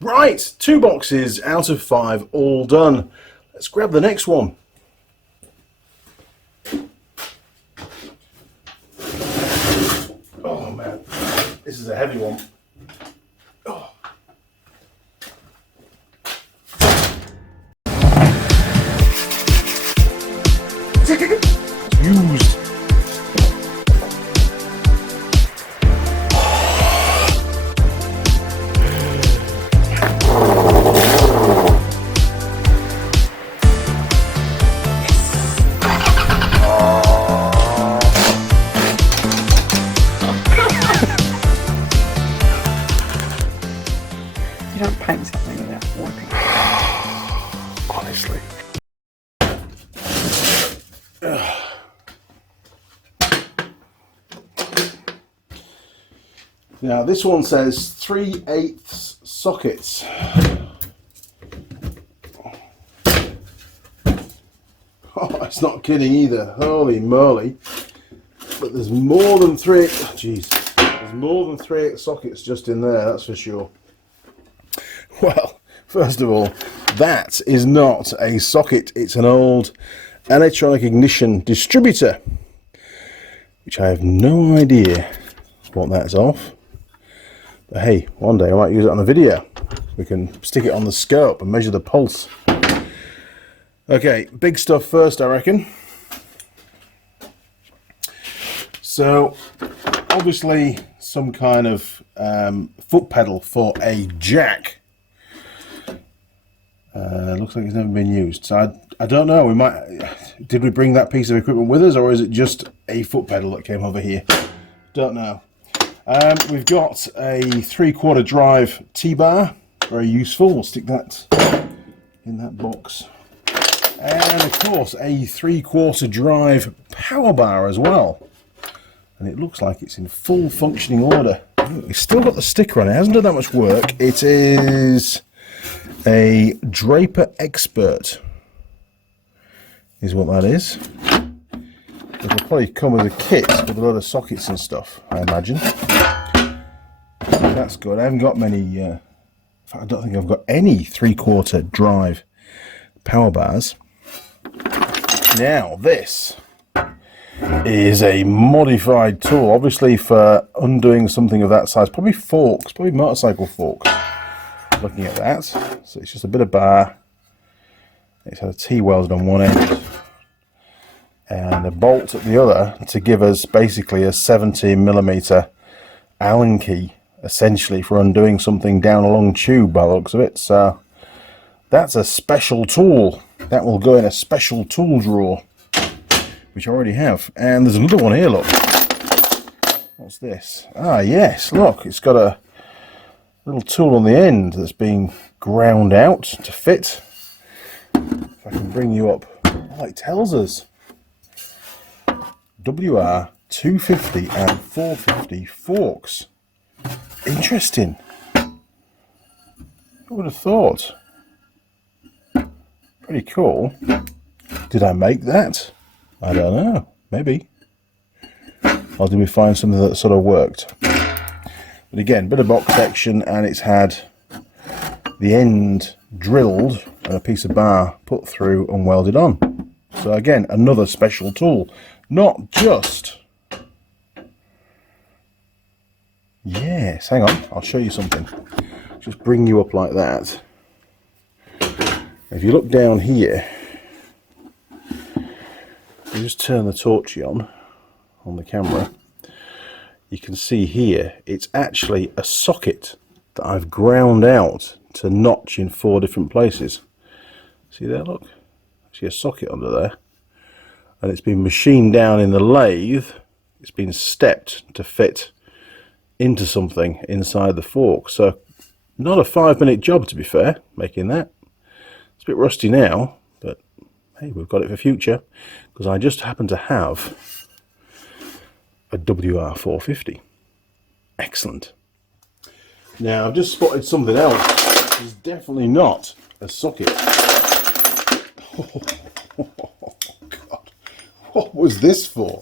Right, 2 boxes out of 5 all done. Let's grab the next one. Oh man, this is a heavy one. Oh. It's used. You don't paint something without working. Honestly. Now this one says 3/8 sockets. Oh, it's not kidding either. Holy moly. But there's more than 3. Oh, geez. There's more than 3/8 sockets just in there, that's for sure. Well, first of all, that is not a socket. It's an old electronic ignition distributor, which I have no idea what that's of. But hey, one day I might use it on a video. We can stick it on the scope and measure the pulse. Okay, big stuff first, I reckon. So, obviously, some kind of foot pedal for a jack. Looks like it's never been used. So I don't know. Did we bring that piece of equipment with us, or is it just a foot pedal that came over here? Don't know. We've got a 3/4 drive T-bar. Very useful. We'll stick that in that box. And of course, a 3/4 drive power bar as well. And it looks like it's in full functioning order. It's still got the sticker on it. It hasn't done that much work. It is a Draper Expert is what that is. It'll probably come with a kit with a lot of sockets and stuff, I imagine. That's good. I haven't got many, in fact, I don't think I've got any 3/4 drive power bars. Now this is a modified tool, obviously for undoing something of that size. Probably forks, probably motorcycle forks. Looking at that, so it's just a bit of bar. It's had a T welded on one end and a bolt at the other to give us basically a 70mm Allen key, essentially for undoing something down a long tube by the looks of it. So that's a special tool. That will go in a special tool drawer, which I already have. And there's another one here, look. What's this? Ah, yes, look, it's got a little tool on the end that's being ground out to fit. If I can bring you up, oh, it tells us WR 250 and 450 forks. Interesting. Who would have thought? Pretty cool. Did I make that? I don't know. Maybe. Or did we find something that sort of worked? But again, bit of box section, and it's had the end drilled and a piece of bar put through and welded on. So again, another special tool. Not just... Yes, hang on, I'll show you something. Just bring you up like that. If you look down here, you just turn the torch on the camera. You can see here, it's actually a socket that I've ground out to notch in 4 different places. See there, look? See a socket under there. And it's been machined down in the lathe. It's been stepped to fit into something inside the fork. So, not a 5-minute job, to be fair, making that. It's a bit rusty now, but hey, we've got it for future. Because I just happen to have a WR450. Excellent. Now I've just spotted something else. It's definitely not a socket. Oh, God. What was this for?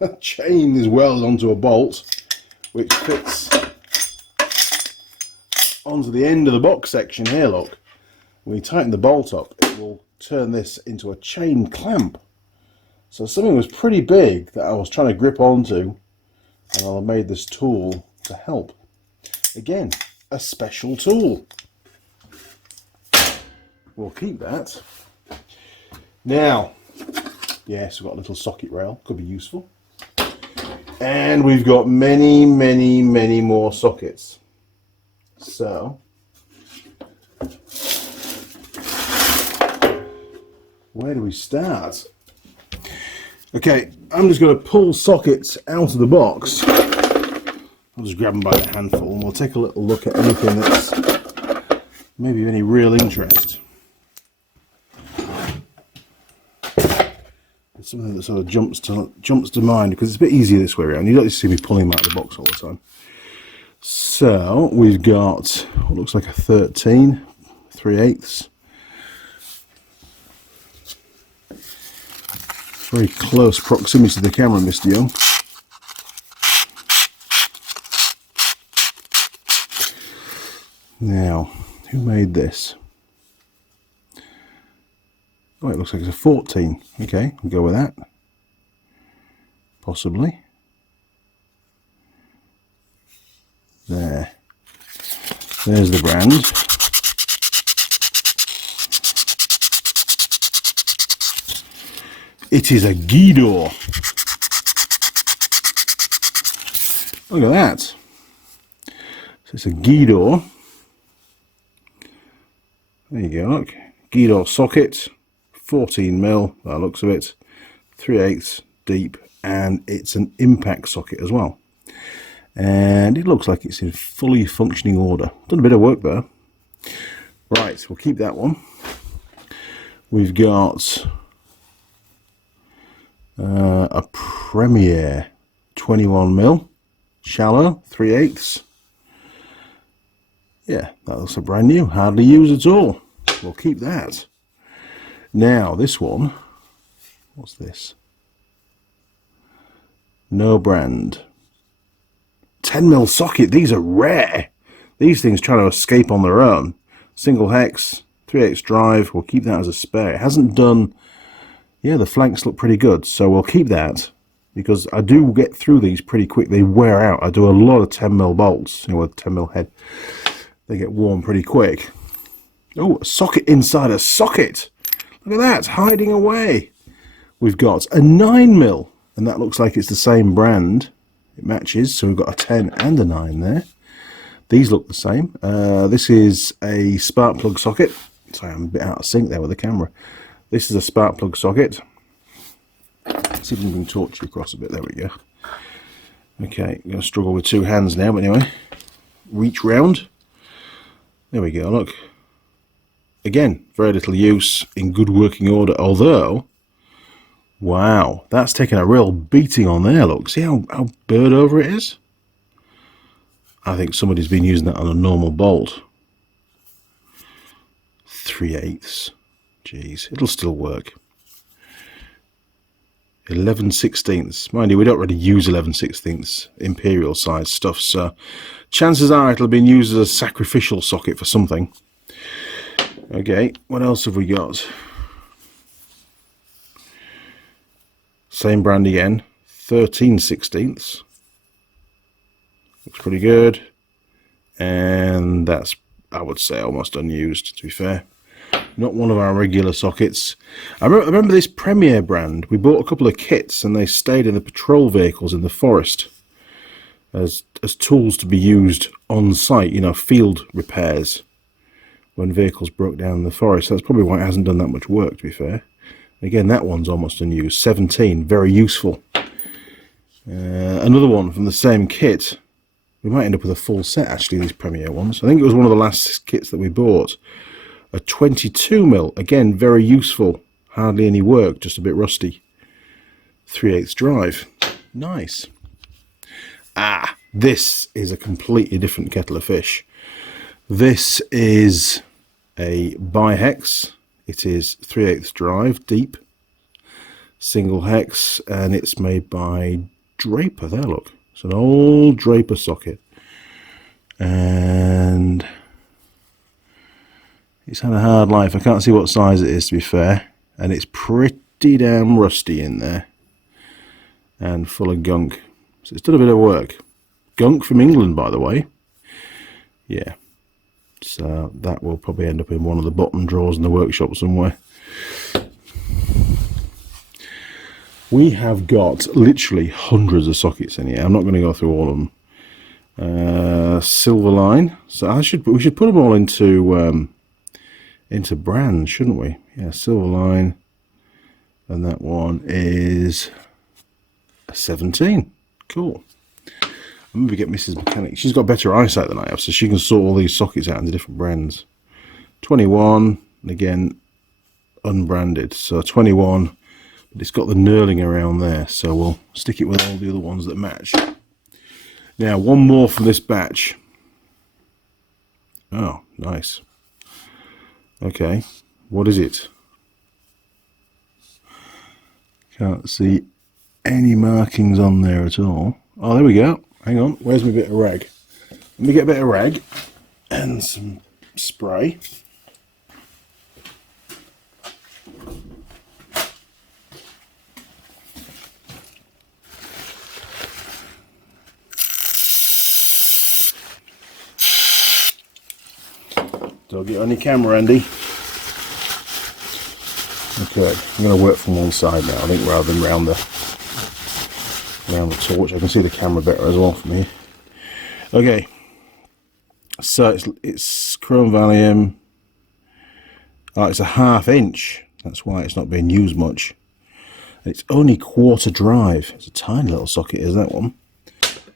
A chain is welded onto a bolt which fits onto the end of the box section here, look. When you tighten the bolt up, it will turn this into a chain clamp. So something was pretty big that I was trying to grip onto, and I made this tool to help. Again, a special tool. We'll keep that. Now, yes, we've got a little socket rail, could be useful. And we've got many, many, many more sockets. So, where do we start? Okay, I'm just going to pull sockets out of the box. I'll just grab them by the handful and we'll take a little look at anything that's maybe of any real interest. It's something that sort of jumps to mind because it's a bit easier this way around. You don't just see me pulling them out of the box all the time. So we've got what looks like a 13 3/8. Very close proximity to the camera, Mr. Young. Now, who made this? Oh, it looks like it's a 14. Okay, we'll go with that. Possibly. There. There's the brand. It is a Guido. Look at that. So it's a Guido. There you go, look. Guido socket, 14mm, by the looks of it, 3/8 deep, and it's an impact socket as well. And it looks like it's in fully functioning order. Done a bit of work there. Right, we'll keep that one. We've got a Premier 21mm, shallow, 3/8. Yeah, that looks brand new, hardly used at all. We'll keep that. Now, this one, what's this? No brand. 10mm socket, these are rare. These things try to escape on their own. Single hex, 3/8 drive, we'll keep that as a spare. It hasn't done, yeah, the flanks look pretty good, so we'll keep that because I do get through these pretty quick. They wear out. I do a lot of 10mm bolts, you know, with 10mm head. They get worn pretty quick. Oh, a socket inside a socket. Look at that, hiding away. We've got a 9mm, and that looks like it's the same brand. It matches, so we've got a 10 and a 9 there. These look the same. This is a spark plug socket. Sorry, I'm a bit out of sync there with the camera. This is a spark plug socket. Let's see if we can torch it across a bit. There we go. Okay, I'm going to struggle with two hands now, but anyway. Reach round. There we go, look. Again, very little use, in good working order, although, wow, that's taken a real beating on there, look. See how bird over it is? I think somebody's been using that on a normal bolt. 3/8. Jeez, it'll still work. 11/16. Mind you, we don't really use 11/16 imperial size stuff, so chances are it'll have been used as a sacrificial socket for something. Okay, what else have we got? Same brand again, 13/16. Looks pretty good. And that's, I would say, almost unused, to be fair. Not one of our regular sockets. I remember this Premier brand. We bought a couple of kits and they stayed in the patrol vehicles in the forest as tools to be used on site, you know, field repairs when vehicles broke down in the forest. That's probably why it hasn't done that much work, to be fair. Again, that one's almost unused. 17, very useful. Another one from the same kit. We might end up with a full set, actually, these Premier ones. I think it was one of the last kits that we bought. A 22mm, again, very useful. Hardly any work, just a bit rusty. 3/8 drive. Nice. Ah, this is a completely different kettle of fish. This is a bihex. It is 3/8 drive, deep, single hex, and it's made by Draper. There, look. It's an old Draper socket. And It's had a hard life. I can't see what size it is, to be fair. And it's pretty damn rusty in there. And full of gunk. So it's done a bit of work. Gunk from England, by the way. Yeah. So that will probably end up in one of the bottom drawers in the workshop somewhere. We have got literally hundreds of sockets in here. I'm not going to go through all of them. Silver line. So we should put them all into brands, shouldn't we? Yeah, silver line. And that one is a 17. Cool. I'm going to get Mrs. Mechanic. She's got better eyesight than I have, so she can sort all these sockets out into different brands. 21, and again, unbranded. So 21, but it's got the knurling around there, so we'll stick it with all the other ones that match. Now, one more from this batch. Oh, nice. Okay, what is it? Can't see any markings on there at all. Oh, there we go. Hang on, where's my bit of rag? Let me get a bit of rag and some spray. Don't get on your camera, Andy. Okay, I'm going to work from one side now, I think, rather than round the torch. I can see the camera better as well from here. Okay, so it's chrome valium. Oh, it's a 1/2 inch. That's why it's not being used much. It's only quarter drive. It's a tiny little socket, is that one?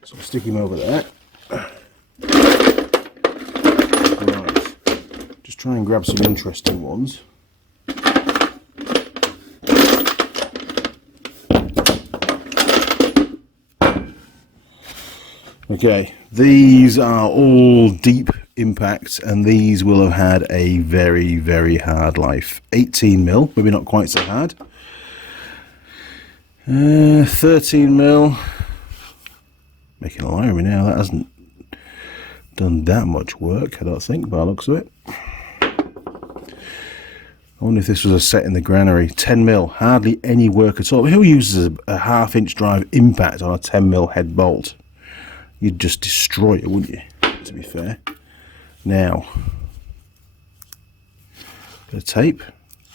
So I'll stick him over there. Right, just try and grab some interesting ones. Okay, these are all deep impacts, and these will have had a very, very hard life. 18mm, maybe not quite so hard. 13mm. Making a lie of me now, that hasn't done that much work, I don't think, by the looks of it. I wonder if this was a set in the granary. 10mm, hardly any work at all. Who uses a 1/2 inch drive impact on a 10mm head bolt? You'd just destroy it, wouldn't you, to be fair. Now, bit of tape,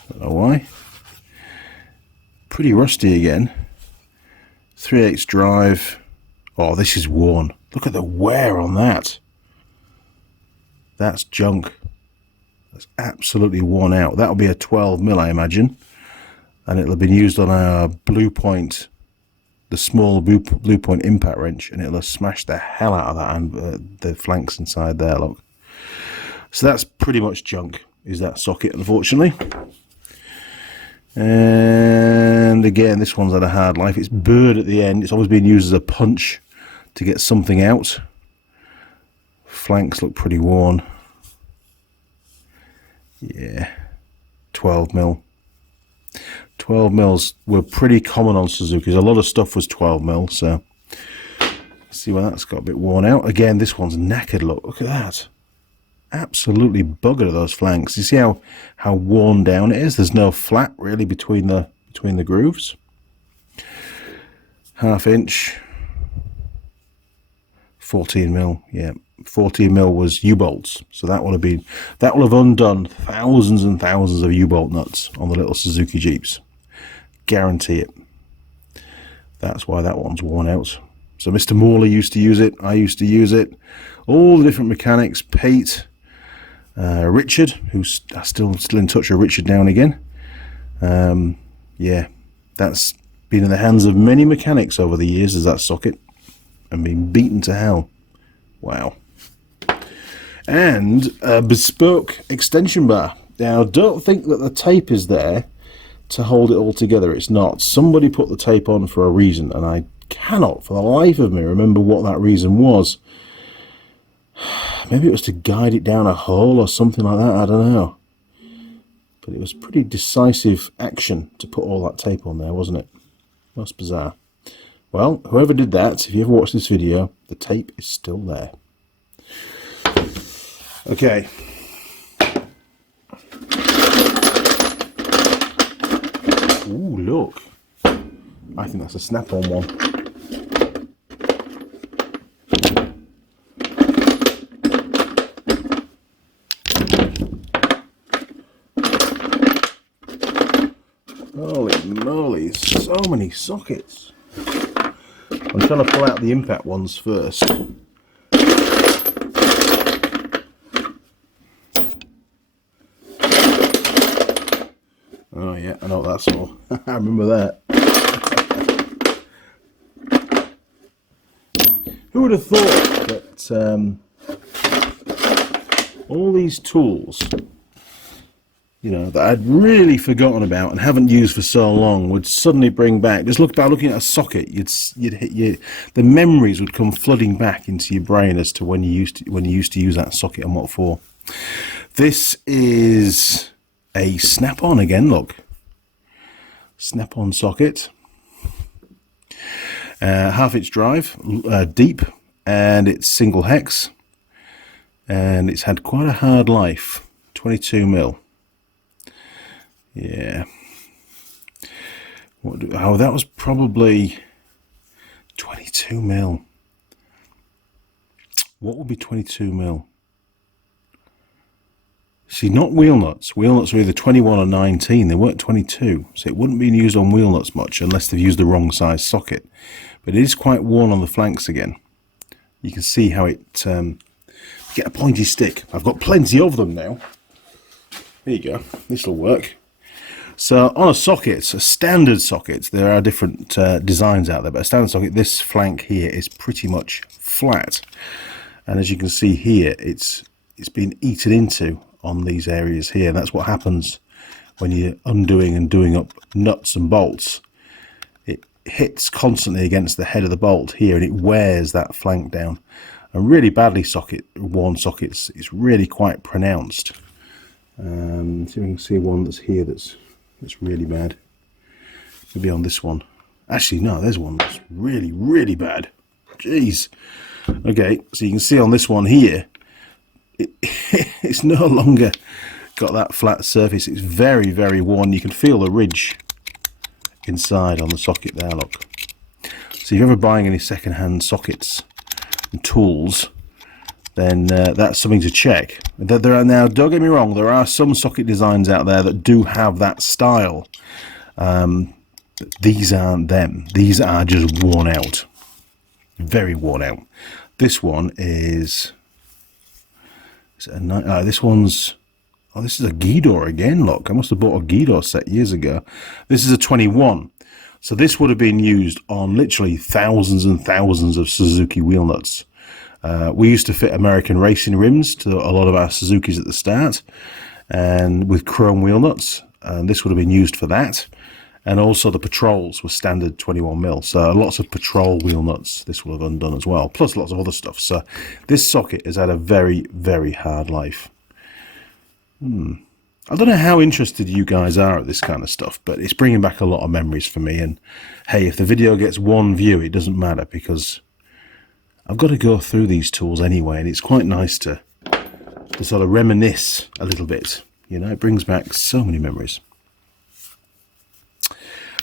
don't know why. Pretty rusty again. 3/8 drive. Oh, this is worn. Look at the wear on that. That's junk. That's absolutely worn out. That'll be a 12mm, I imagine. And it'll have been used on a Blue Point, the small Blue Point impact wrench, and it'll have smashed the hell out of that and the flanks inside there, look. So that's pretty much junk, is that socket, unfortunately. And again, this one's had a hard life. It's burred at the end. It's always been used as a punch to get something out. Flanks look pretty worn. Yeah, 12mm. 12mm were pretty common on Suzuki's. A lot of stuff was 12mm, so see why that's got a bit worn out. Again, this one's knackered. Look at that. Absolutely buggered, those flanks. You see how worn down it is? There's no flat really between the grooves. 1/2 inch. 14mm, yeah. 14mm was U-bolts, so that will have undone thousands and thousands of U-bolt nuts on the little Suzuki Jeeps. Guarantee it. That's why that one's worn out. So Mr. Morley used to use it. I used to use it. All the different mechanics. Pete, Richard, who's still in touch with Richard now and again. Yeah, that's been in the hands of many mechanics over the years as that socket, and been beaten to hell. Wow. And a bespoke extension bar. Now, don't think that the tape is there to hold it all together. It's not. Somebody put the tape on for a reason, and I cannot for the life of me remember what that reason was. Maybe it was to guide it down a hole or something like that, I don't know. But it was pretty decisive action to put all that tape on there, wasn't it? Most bizarre. Well, whoever did that, if you ever watch this video, the tape is still there. Okay. Ooh, look. I think that's a snap-on one. Holy moly, so many sockets. I'm trying to pull out the impact ones first. Oh yeah, I know what that's all. I remember that. Who would have thought that all these tools, you know, that I'd really forgotten about and haven't used for so long, would suddenly bring back. Just look by looking at a socket, the memories would come flooding back into your brain as to when you used to use that socket and what for. This is a snap-on again. Look, snap-on socket, 1/2 inch drive, deep, and it's single hex, and it's had quite a hard life. 22mm. Yeah. Oh, that was probably 22mm. What would be 22mm? See, not wheel nuts. Wheel nuts are either 21 or 19. They weren't 22, so it wouldn't be used on wheel nuts much unless they've used the wrong size socket. But it is quite worn on the flanks again. You can see how it get a pointy stick. I've got plenty of them now. There you go. This will work. So on a socket, a standard socket, there are different designs out there, but a standard socket, this flank here is pretty much flat. And as you can see here, it's been eaten into on these areas here. And that's what happens when you're undoing and doing up nuts and bolts. It hits constantly against the head of the bolt here, and it wears that flank down. And really badly worn sockets, it's really quite pronounced. See if we can see one that's here that's really bad. Maybe on this one. Actually, no, there's one that's really, really bad. Jeez. Okay, so you can see on this one here, it's no longer got that flat surface. It's very, very worn. You can feel the ridge inside on the socket there, look. So if you're ever buying any second-hand sockets and tools, then that's something to check. There are, now, don't get me wrong, there are some socket designs out there that do have that style. But these aren't them. These are just worn out. Very worn out. This one is this one's, oh, this is a Guidor again, look. I must have bought a Guidor set years ago. This is a 21. So this would have been used on literally thousands and thousands of Suzuki wheel nuts. We used to fit American racing rims to a lot of our Suzukis at the start, and with chrome wheel nuts, and this would have been used for that. And also the patrols were standard 21mm, so lots of patrol wheel nuts this will have undone as well, plus lots of other stuff. So this socket has had a very, very hard life. I don't know how interested you guys are at this kind of stuff, but it's bringing back a lot of memories for me. And hey, if the video gets one view, it doesn't matter, because I've got to go through these tools anyway, and it's quite nice to sort of reminisce a little bit. You know, it brings back so many memories.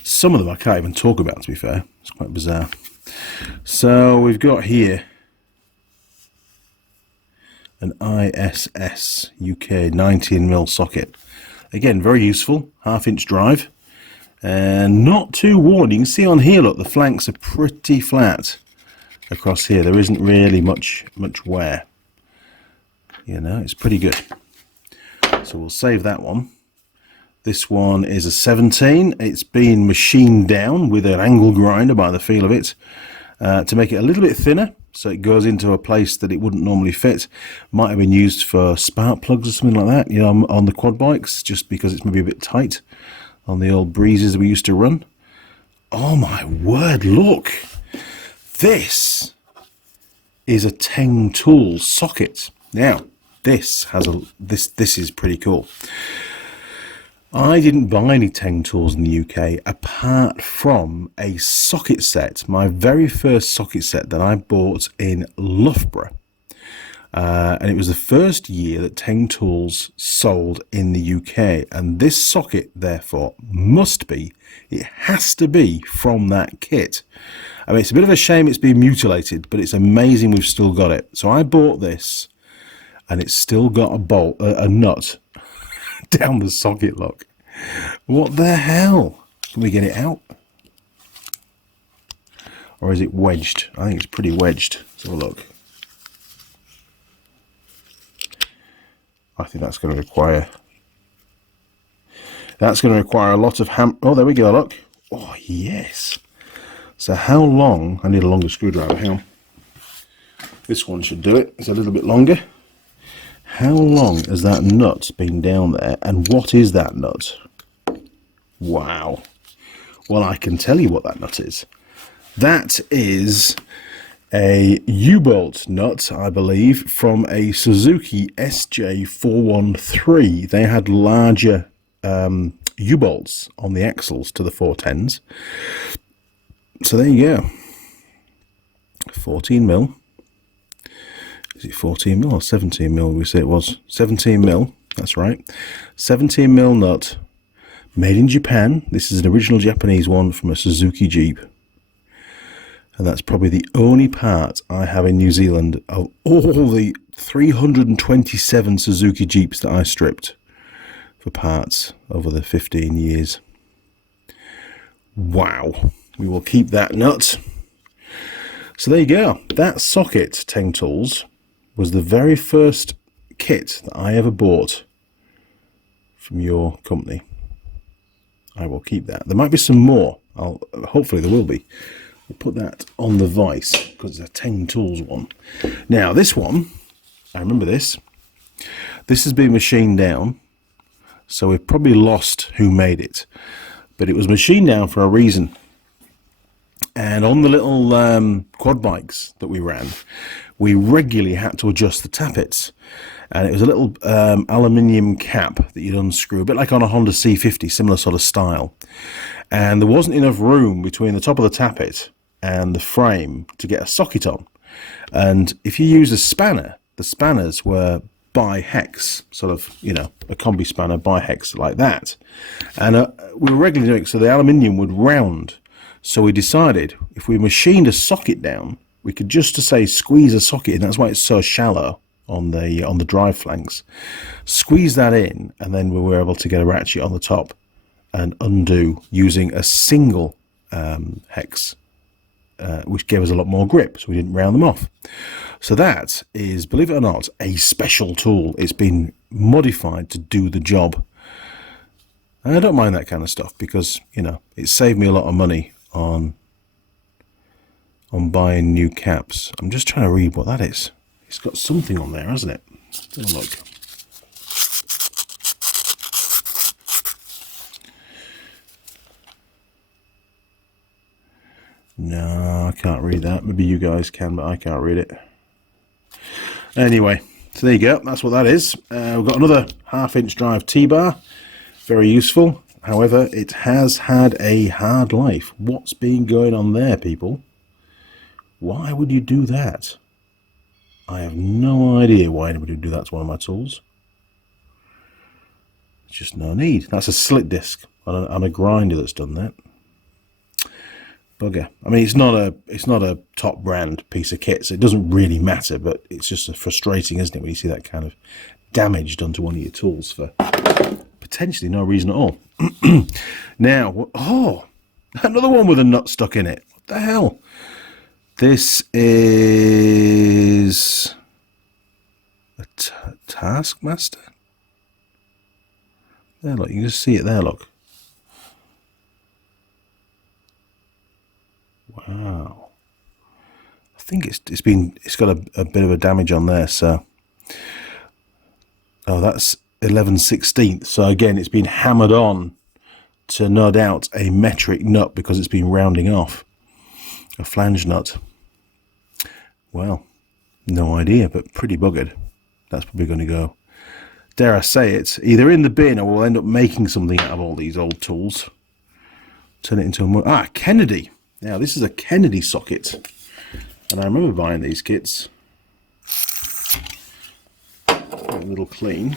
Some of them I can't even talk about, to be fair. It's quite bizarre. So we've got here an ISS UK 19mm socket. Again, very useful, 1/2 inch drive, and not too worn. You can see on here, look, the flanks are pretty flat across here. There isn't really much wear. You know, it's pretty good. So we'll save that one. This one is a 17. It's been machined down with an angle grinder by the feel of it to make it a little bit thinner, so it goes into a place that it wouldn't normally fit. Might have been used for spark plugs or something like that, you know, on the quad bikes, just because it's maybe a bit tight on the old breezes we used to run. Oh my word, look! This is a Teng tool socket. Now, this is pretty cool. I didn't buy any Teng tools in the UK apart from a socket set, my very first socket set that I bought in Loughborough. And it was the first year that Teng Tools sold in the UK. And this socket, therefore, it has to be from that kit. I mean, it's a bit of a shame it's been mutilated, but it's amazing we've still got it. So I bought this, and it's still got a nut down the socket lock. What the hell? Can we get it out? Or is it wedged? I think it's pretty wedged. Let's have a look. I think that's going to require a lot of oh, there we go, look. Oh, yes. So how long, I need a longer screwdriver, hang on. This one should do it, it's a little bit longer. How long has that nut been down there, and what is that nut? Wow. Well, I can tell you what that nut is. That is a U-bolt nut, I believe, from a Suzuki SJ413. They had larger U-bolts on the axles to the 410s. So there you go. 14 mil. Is it 14 mil or 17 mil? We say it was 17 mil. That's right. 17 mil nut, made in Japan. This is an original Japanese one from a Suzuki Jeep. And that's probably the only part I have in New Zealand of all the 327 Suzuki Jeeps that I stripped for parts over the 15 years. Wow. We will keep that nut. So there you go. That socket, Teng Tools, was the very first kit that I ever bought from your company. I will keep that. There might be some more. Hopefully there will be. We'll put that on the vise because it's a Teng Tools one. Now this one, I remember this. This has been machined down, so we've probably lost who made it. But it was machined down for a reason. And on the little quad bikes that we ran, we regularly had to adjust the tappets. And it was a little aluminium cap that you'd unscrew, a bit like on a Honda C50, similar sort of style. And there wasn't enough room between the top of the tappet and the frame to get a socket on. And if you use a spanner, the spanners were bi-hex, sort of, you know, a combi spanner bi-hex like that. And we were regularly doing it so the aluminium would round. So we decided if we machined a socket down, we could just to say squeeze a socket in. That's why it's so shallow on the drive flanks. Squeeze that in, and then we were able to get a ratchet on the top and undo using a single hex, which gave us a lot more grip, so we didn't round them off. So that is, believe it or not, a special tool. It's been modified to do the job. And I don't mind that kind of stuff because, you know, it saved me a lot of money on buying new caps. I'm just trying to read what that is. It's got something on there, hasn't it? Let's have a look. No, I can't read that. Maybe you guys can, but I can't read it. Anyway, so there you go. That's what that is. We've got another 1/2-inch drive T-bar. Very useful. However, it has had a hard life. What's been going on there, people? Why would you do that? I have no idea why anybody would do that to one of my tools. There's just no need. That's a slit disc on a grinder that's done that. Bugger. I mean, it's not a top brand piece of kit, so it doesn't really matter, but it's just frustrating, isn't it, when you see that kind of damage done to one of your tools for potentially no reason at all. Now, oh, another one with a nut stuck in it. What the hell? This is a Taskmaster. There, look, you can just see it there, look. Wow. I think it's got a bit of a damage on there, so. Oh, that's 11/16. So again, it's been hammered on to no doubt a metric nut because it's been rounding off. A flange nut. Well, no idea, but pretty buggered. That's probably going to go, dare I say it, either in the bin or we'll end up making something out of all these old tools. Turn it into a Kennedy. Now, this is a Kennedy socket. And I remember buying these kits. A little clean.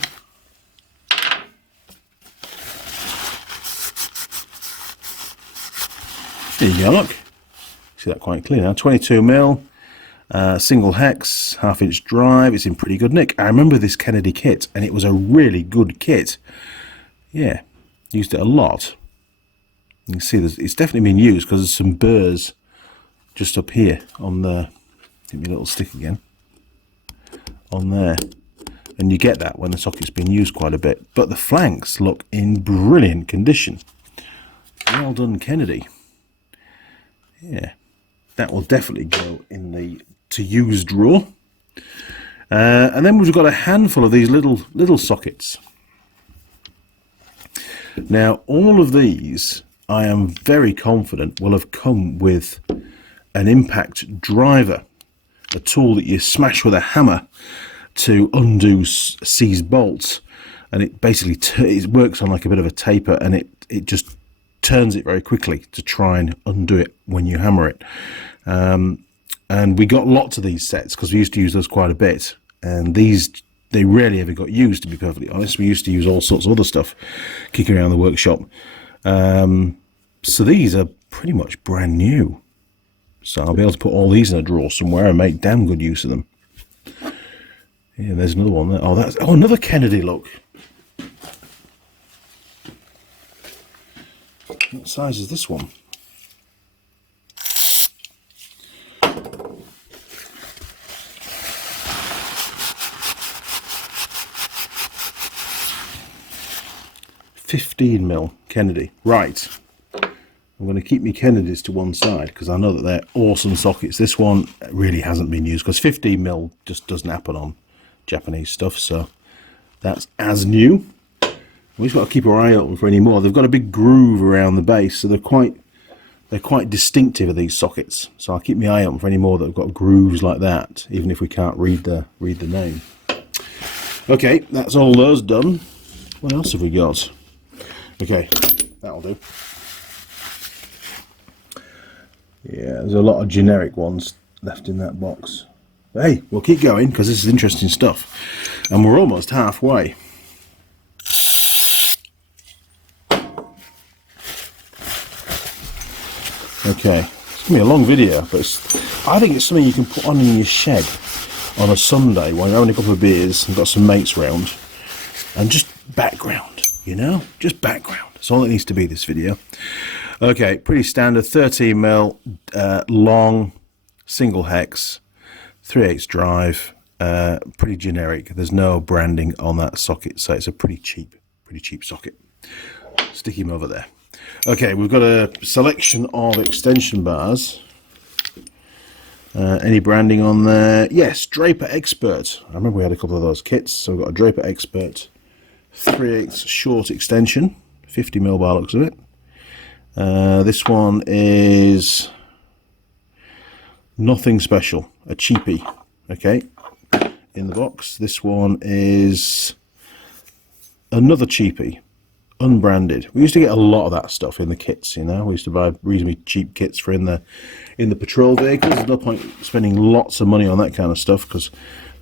There you go, look. See that quite clear now. 22mm, single hex, 1/2 inch drive. It's in pretty good nick. I remember this Kennedy kit, and it was a really good kit. Yeah, used it a lot. You can see it's definitely been used because there's some burrs just up here on the, give me a little stick again, on there. And you get that when the socket's been used quite a bit. But the flanks look in brilliant condition. Well done, Kennedy. Yeah, that will definitely go in the to use drawer. And then we've got a handful of these little sockets. Now, all of these, I am very confident, will have come with an impact driver, a tool that you smash with a hammer to undo seized bolts, and it basically it works on like a bit of a taper, and it just turns it very quickly to try and undo it when you hammer it. And we got lots of these sets because we used to use those quite a bit, and these, they rarely ever got used, to be perfectly honest. We used to use all sorts of other stuff kicking around the workshop. So these are pretty much brand new, so I'll be able to put all these in a drawer somewhere and make damn good use of them. Yeah, there's another one there. Oh, another Kennedy, look. What size is this one? $15mm Kennedy. Right. I'm going to keep my Kennedys to one side because I know that they're awesome sockets. This one really hasn't been used because 15mm just doesn't happen on Japanese stuff, so that's as new. We just got to keep our eye open for any more. They've got a big groove around the base, so they're quite distinctive of these sockets. So I'll keep my eye open for any more that have got grooves like that, even if we can't read the name. Okay, that's all those done. What else have we got? Okay, that'll do. Yeah, there's a lot of generic ones left in that box. But hey, we'll keep going because this is interesting stuff. And we're almost halfway. Okay, it's going to be a long video, but I think it's something you can put on in your shed on a Sunday when you're having a couple of beers and got some mates round. And just background, you know? Just background. That's all it needs to be, this video. Okay, pretty standard, 13mm, long, single hex, 3/8 drive, pretty generic. There's no branding on that socket, so it's a pretty cheap socket. Stick him over there. Okay, we've got a selection of extension bars. Any branding on there? Yes, Draper Expert. I remember we had a couple of those kits, so we've got a Draper Expert 3/8 short extension, 50mm bar looks of it. This one is nothing special, a cheapie. Okay, in the box. This one is another cheapie, unbranded. We used to get a lot of that stuff in the kits, you know. We used to buy reasonably cheap kits for in the patrol vehicles. There's no point spending lots of money on that kind of stuff because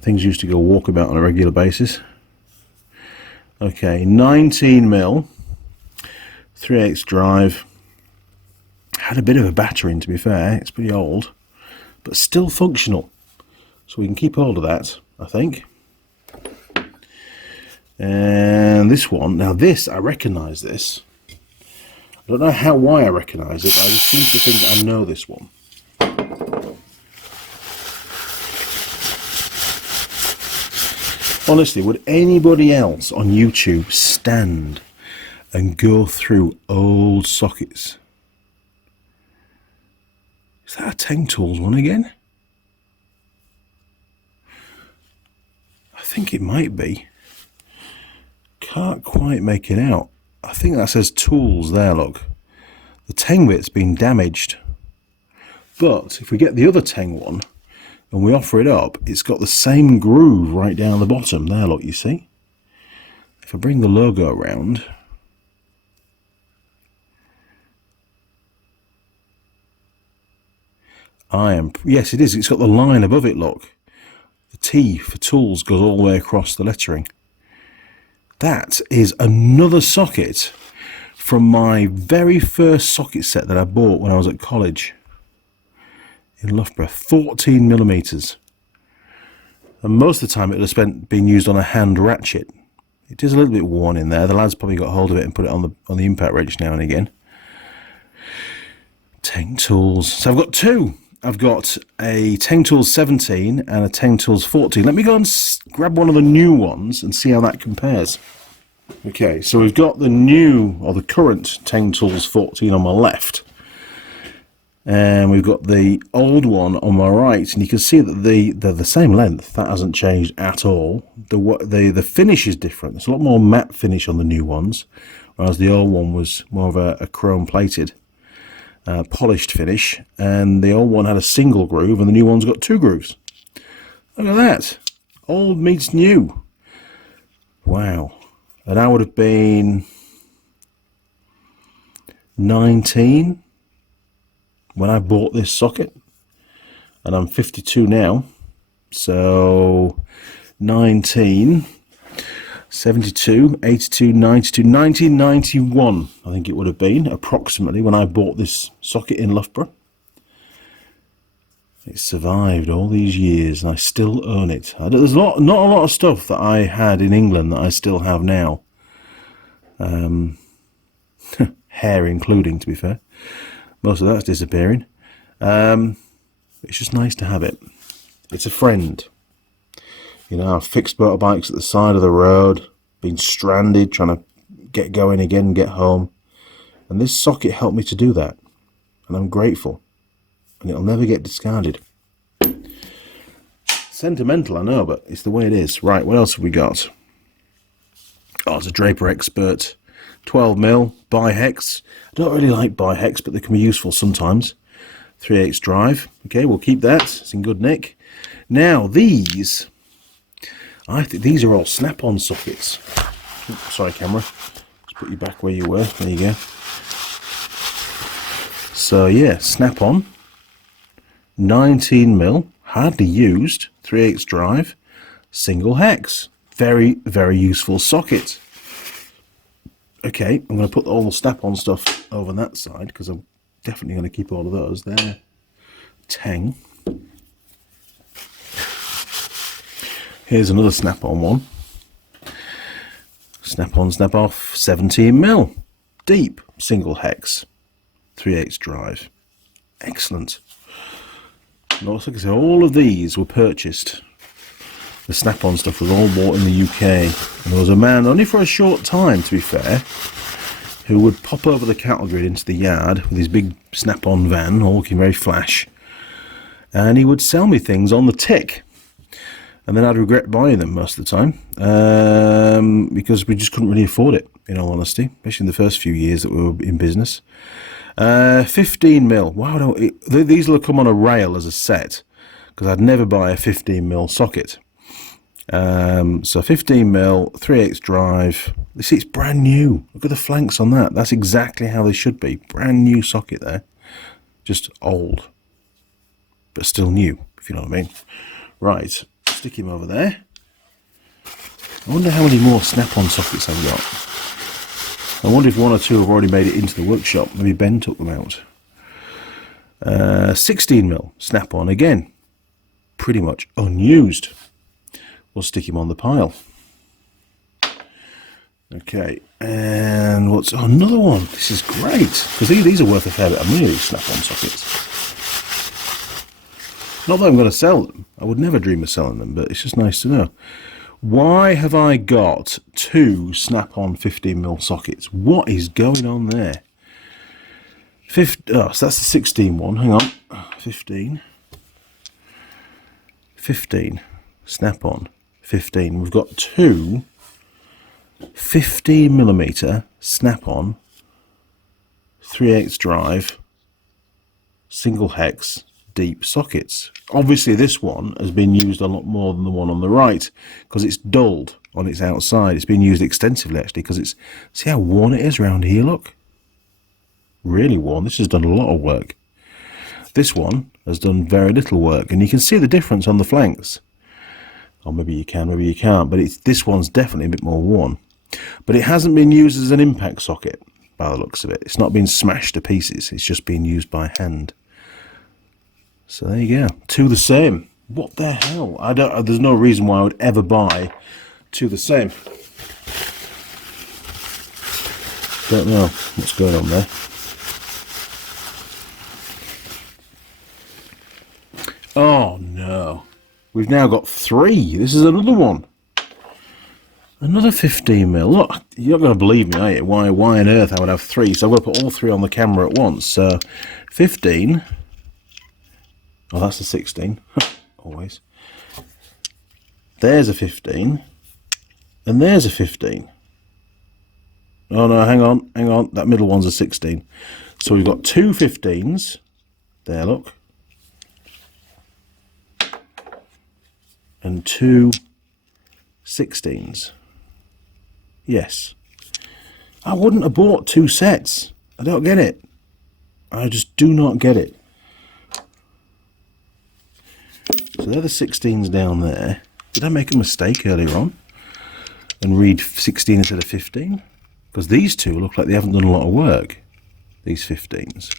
things used to go walkabout on a regular basis. Okay, 19mm, 3/8 drive. Had a bit of a battering, to be fair. It's pretty old, but still functional. So we can keep hold of that, I think. And this one, now this, I recognise this. I don't know why I recognise it, but I just seem to think I know this one. Honestly, would anybody else on YouTube stand and go through old sockets? Is that a Teng Tools one again? I think it might be. Can't quite make it out. I think that says Tools there, look. The Teng bit's been damaged. But if we get the other Teng one and we offer it up, it's got the same groove right down the bottom there, look, you see? If I bring the logo around, yes, it is. It's got the line above it, look. The T for tools goes all the way across the lettering. That is another socket from my very first socket set that I bought when I was at college in Loughborough. 14 millimeters. And most of the time it would have been used on a hand ratchet. It is a little bit worn in there. The lads probably got hold of it and put it on the impact wrench now and again. Teng Tools. So I've got two. I've got a Teng Tools 17 and a Teng Tools 14. Let me go and grab one of the new ones and see how that compares. Okay, so we've got the new, or the current Teng Tools 14 on my left. And we've got the old one on my right, and you can see that they're the same length. That hasn't changed at all. The finish is different. There's a lot more matte finish on the new ones, whereas the old one was more of a chrome plated, polished finish. And the old one had a single groove, and the new one's got two grooves. Look at that. Old meets new. Wow. And I would have been 19 when I bought this socket, and I'm 52 now, so 19, 72, 82, 92, 1991 I think it would have been approximately when I bought this socket in Loughborough. It survived all these years and I still own it. There's not a lot of stuff that I had in England that I still have now, hair including, to be fair. Most of that's disappearing. It's just nice to have it. It's a friend. You know, I've fixed motorbikes at the side of the road, been stranded, trying to get going again and get home. And this socket helped me to do that. And I'm grateful. And it'll never get discarded. Sentimental, I know, but it's the way it is. Right, what else have we got? Oh, it's a Draper Expert 12mm bi-hex. I don't really like bi-hex, but they can be useful sometimes. 3/8 drive. Okay, we'll keep that. It's in good nick. Now these, I think these are all snap-on sockets. Oops, sorry, camera. Let's put you back where you were. There you go. So yeah, snap-on. 19mm, hardly used. 3/8 drive. Single hex. Very, very useful socket. Okay, I'm going to put all the snap-on stuff over on that side because I'm definitely going to keep all of those there. Teng. Here's another snap-on one. Snap-on, snap-off, 17mm. Deep, single hex. 3/8 drive. Excellent. And also, like I say, all of these were purchased. The snap-on stuff was all bought in the UK. And there was a man, only for a short time to be fair, who would pop over the cattle grid into the yard with his big snap-on van, all looking very flash. And he would sell me things on the tick. And then I'd regret buying them most of the time. Because we just couldn't really afford it, in all honesty. Especially in the first few years that we were in business. 15mm. Wow, these will come on a rail as a set. Because I'd never buy a 15mm socket. So 15mm, 3/8 drive. You see, it's brand new. Look at the flanks on that. That's exactly how they should be. Brand new socket there. Just old, but still new, if you know what I mean. Right, stick him over there. I wonder how many more snap-on sockets I've got. I wonder if one or two have already made it into the workshop. Maybe Ben took them out. 16mm snap-on again. Pretty much unused. We'll stick him on the pile. Okay, and what's another one? This is great because these are worth a fair bit of money. These snap-on sockets. Not that I'm going to sell them. I would never dream of selling them, but it's just nice to know. Why have I got two snap-on 15mm sockets? What is going on there? So that's the 16 one. Hang on, 15. Snap-on. 15. We've got two 15mm snap-on 3/8 drive single hex deep sockets. Obviously this one has been used a lot more than the one on the right because it's dulled on its outside. It's been used extensively actually because it's, see how worn it is around here, look. Really worn. This has done a lot of work. This one has done very little work and you can see the difference on the flanks. Or maybe you can, maybe you can't. But this one's definitely a bit more worn. But it hasn't been used as an impact socket, by the looks of it. It's not been smashed to pieces. It's just been used by hand. So there you go. Two the same. What the hell? There's no reason why I would ever buy two the same. Don't know what's going on there. Oh no. We've now got three. This is another one. Another 15mm. Look, you're not going to believe me, are you? Why on earth I would have three? So I'm going to put all three on the camera at once. So 15. Oh, that's a 16. Always. There's a 15. And there's a 15. Oh no, hang on. That middle one's a 16. So we've got two 15s. There, look. And two 16s. Yes. I wouldn't have bought two sets. I don't get it. I just do not get it. So they're the 16s down there. Did I make a mistake earlier on and read 16 instead of 15? Because these two look like they haven't done a lot of work. These 15s.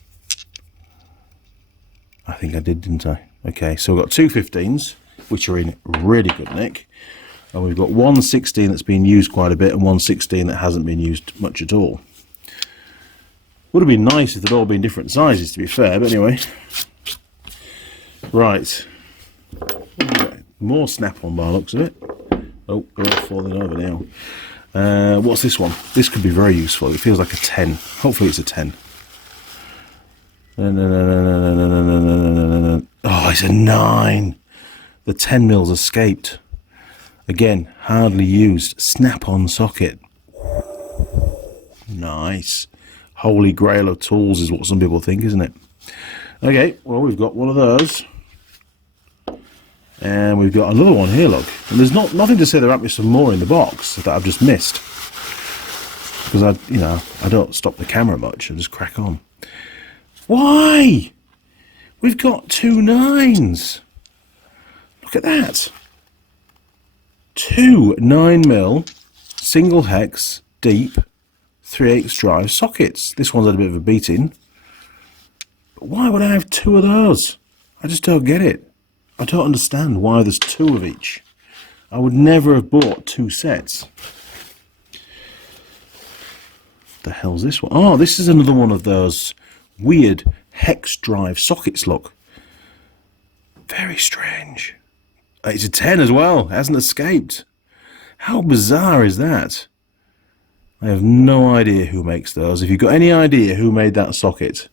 I think I did, didn't I? Okay, so we've got two 15s, which are in really good nick. And we've got one 16 that's been used quite a bit and one 16 that hasn't been used much at all. Would have been nice if they'd all been different sizes, to be fair, but anyway. Right. More snap-on by the looks of it. Oh, they're all falling over now. What's this one? This could be very useful. It feels like a 10. Hopefully it's a 10. Oh, it's a 9. The 10mm escaped. Again, hardly used. Snap-on socket. Nice. Holy grail of tools is what some people think, isn't it? Okay, well, we've got one of those. And we've got another one here, look. And there's nothing to say there might be some more in the box that I've just missed. Because I don't stop the camera much. I just crack on. Why? We've got two 9s. Look at that. Two 9mm single hex deep 3/8 drive sockets. This one's had a bit of a beating. But why would I have two of those? I just don't get it. I don't understand why there's two of each. I would never have bought two sets. What the hell's this one? Oh, this is another one of those weird hex drive sockets, look. Very strange. It's a 10 as well. It hasn't escaped. How bizarre is that? I have no idea who makes those. If you've got any idea who made that socket,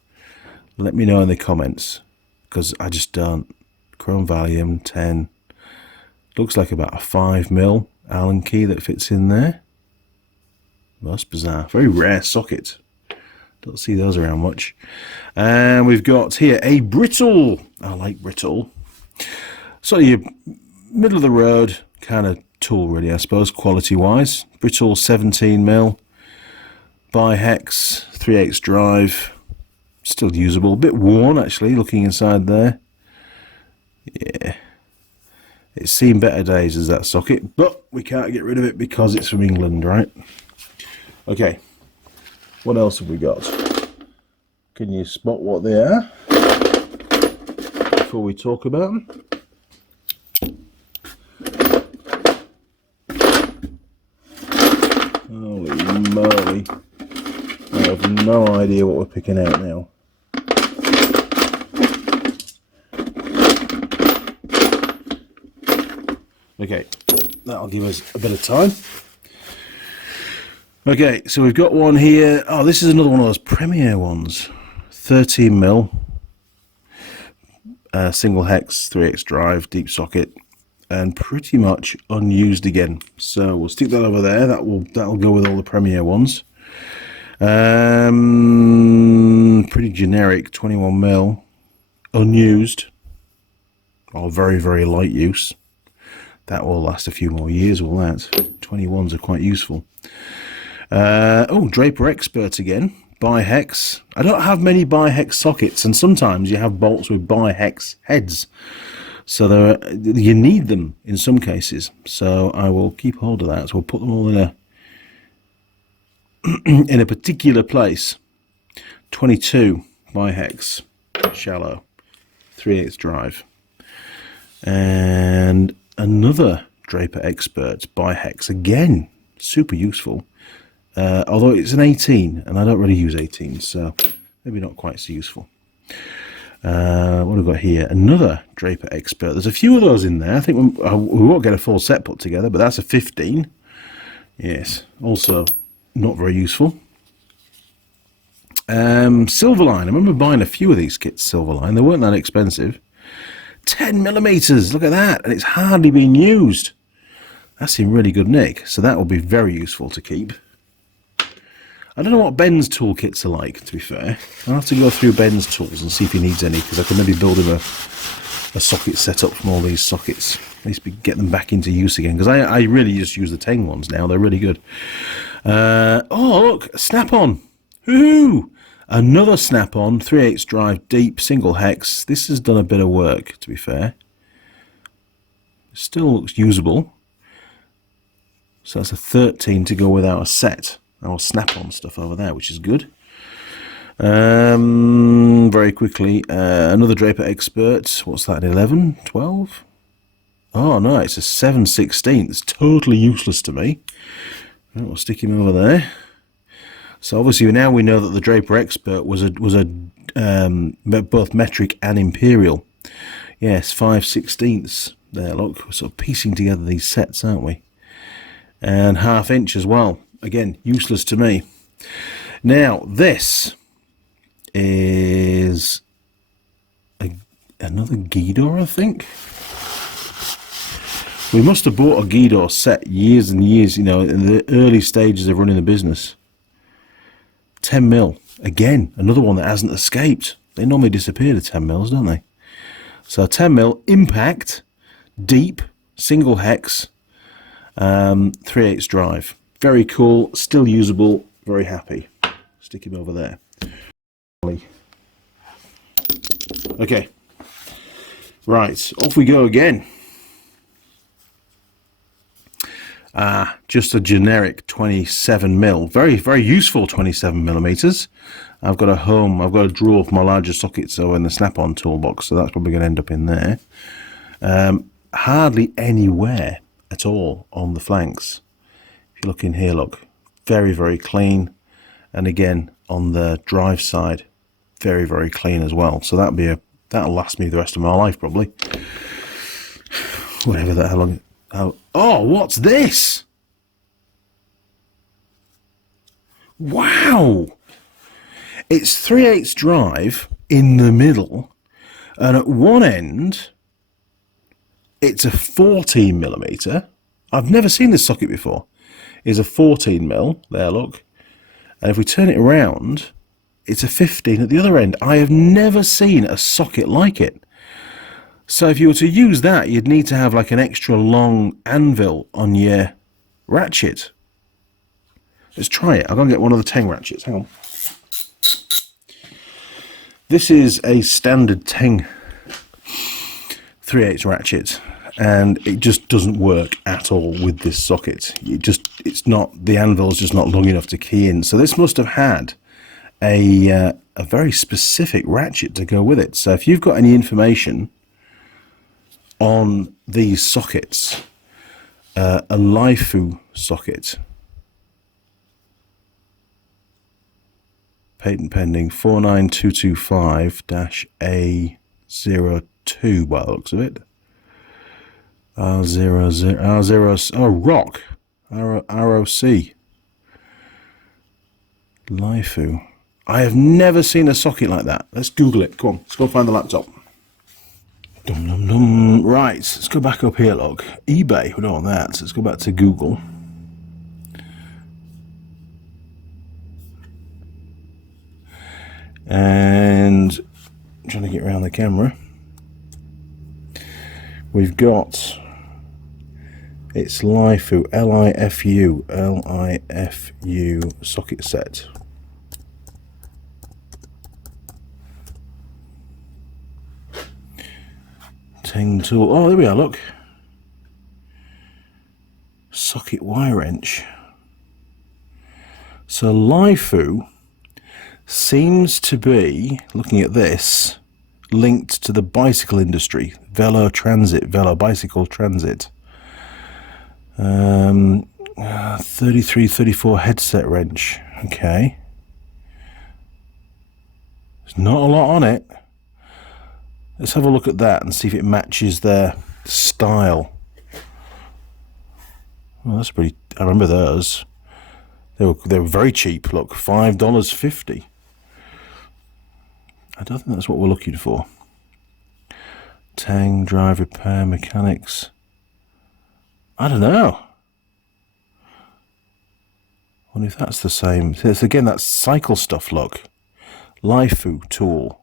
let me know in the comments. Because I just don't. Chrome Valium 10. Looks like about a 5mm Allen key that fits in there. That's bizarre. Very rare socket. Don't see those around much. And we've got here a brittle. I like brittle. So your middle of the road kind of tool, really, I suppose, quality wise. Brittle 17mm. Bi-hex 3/8 drive. Still usable. A bit worn, actually, looking inside there. Yeah. It's seen better days as that socket, but we can't get rid of it because it's from England, right? Okay. What else have we got? Can you spot what they are before we talk about them? Holy moly. I have no idea what we're picking out now. Okay, that'll give us a bit of time. Okay, so we've got one here. Oh, this is another one of those Premier ones. 13mm. Single hex, 3/8 drive, deep socket. And pretty much unused again. So we'll stick that over there. That'll go with all the Premier ones. Pretty generic, 21mm. Unused. Or very, very light use. That will last a few more years, will that? 21s are quite useful. Oh, Draper Expert again. Bi-hex. I don't have many bi-hex sockets, and sometimes you have bolts with bi-hex heads. So you need them in some cases. So I will keep hold of that. So we'll put them all in a in a particular place. 22 by hex, shallow, 3/8 drive, and another Draper Expert by hex, again super useful. Although it's an 18, and I don't really use 18, so maybe not quite so useful. What have we got here? Another Draper Expert. There's a few of those in there. I think we won't get a full set put together, but that's a 15. Yes, also not very useful. Silverline. I remember buying a few of these kits, Silverline. They weren't that expensive. 10mm. Look at that, and it's hardly been used. That's in really good nick, so that will be very useful to keep. I don't know what Ben's toolkits are like, to be fair. I'll have to go through Ben's tools and see if he needs any, because I can maybe build him a socket setup from all these sockets. At least get them back into use again, because I really just use the Teng ones now. They're really good. Oh, look, snap-on. Woohoo! Another snap-on, 3/8 drive, deep, single hex. This has done a bit of work, to be fair. It still looks usable. So that's a 13 to go without a set. Our snap-on stuff over there, which is good. Very quickly, another Draper Expert. What's that, 11? 12? Oh, no, it's a 7/16. It's totally useless to me. Right, we'll stick him over there. So obviously now we know that the Draper Expert was both metric and imperial. Yes, 5/16. There, look, we're sort of piecing together these sets, aren't we? And 1/2 inch as well. Again, useless to me. Now, this is another Ghidorah, I think. We must have bought a Ghidorah set years and years, you know, in the early stages of running the business. 10mm. Again, another one that hasn't escaped. They normally disappear to 10mm, don't they? So 10mm, impact, deep, single hex, 3/8 drive. Very cool, still usable, very happy. Stick him over there. Okay. Right, off we go again. Just a generic 27mm. Very, very useful 27mm. I've got a drawer for my larger sockets over in the snap-on toolbox, so that's probably going to end up in there. Hardly anywhere at all on the flanks. If you look in here, look, very, very clean. And again, on the drive side, very, very clean as well. So that'll last me the rest of my life, probably. Whatever that, how long... Oh, what's this? Wow! It's 3/8 drive in the middle, and at one end, it's a 14mm. I've never seen this socket before. It's a 14mm. There, look. And if we turn it around, it's a 15 at the other end. I have never seen a socket like it. So if you were to use that, you'd need to have like an extra long anvil on your ratchet. Let's try it. I'll go and get one of the Teng ratchets. Hang on. This is a standard Teng 3/8 ratchet, and it just doesn't work at all with this socket. The anvil's just not long enough to key in. So this must have had a very specific ratchet to go with it. So if you've got any information on these sockets, a LIFU socket, patent pending 49225-A02 by the looks of it. R00, oh, ROC, ROC, LIFU. I have never seen a socket like that. Let's Google it. Come on, let's go find the laptop. Dum, dum, dum. Right, let's go back up here, look. eBay, we don't want that. So let's go back to Google. And I'm trying to get around the camera. We've got, it's LIFU, LIFU socket set. Tang tool. Oh, there we are, look. Socket wire wrench. So LIFU seems to be, looking at this, linked to the bicycle industry. Velo bicycle transit. 33, 34 headset wrench. Okay. There's not a lot on it. Let's have a look at that and see if it matches their style. Well, that's pretty. I remember those. They were very cheap. Look, $5.50. I don't think that's what we're looking for. Tang, drive, repair, mechanics. I don't know. I wonder if that's the same. It's, again, that's cycle stuff. Look, LIFU tool.